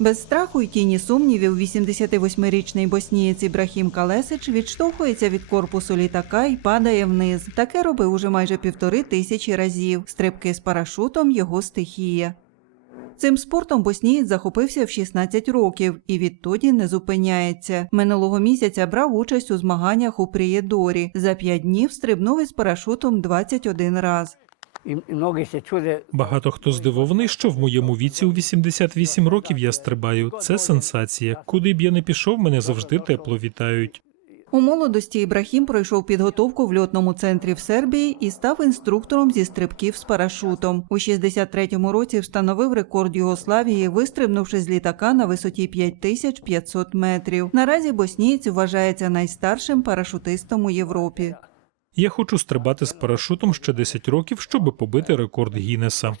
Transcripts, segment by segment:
Без страху й тіні сумнівів 88-річний боснієць Ібрахім Калесич відштовхується від корпусу літака і падає вниз. Таке робив уже майже півтори тисячі разів. Стрибки з парашутом його стихія. Цим спортом боснієць захопився в 16 років і відтоді не зупиняється. Минулого місяця брав участь у змаганнях у Приєдорі. За 5 днів стрибнув із парашутом 21 раз. Багато хто здивований, що в моєму віці у 88 років я стрибаю. Це сенсація. Куди б я не пішов, мене завжди тепло вітають. У молодості Ібрахім пройшов підготовку в льотному центрі в Сербії і став інструктором зі стрибків з парашутом. У 63-му році встановив рекорд Югославії, вистрибнувши з літака на висоті 5500 метрів. Наразі боснієць вважається найстаршим парашутистом у Європі. Я хочу стрибати з парашутом ще 10 років, щоб побити рекорд Гіннеса.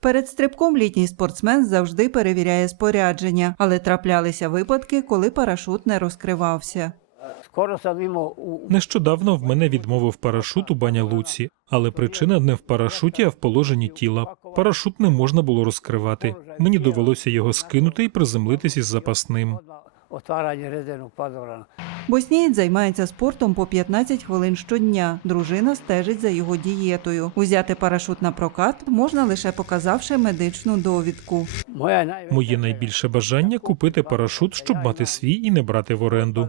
Перед стрибком літній спортсмен завжди перевіряє спорядження, але траплялися випадки, коли парашут не розкривався. Нещодавно в мене відмовив парашут у баня Луці, але причина не в парашуті, а в положенні тіла. Парашут не можна було розкривати. Мені довелося його скинути і приземлитись із запасним. Otvaranje rezervnog padorana. Боснієць займається спортом по 15 хвилин щодня. Дружина стежить за його дієтою. Узяти парашут на прокат можна лише показавши медичну довідку. Моє найбільше бажання купити парашут, щоб мати свій і не брати в оренду.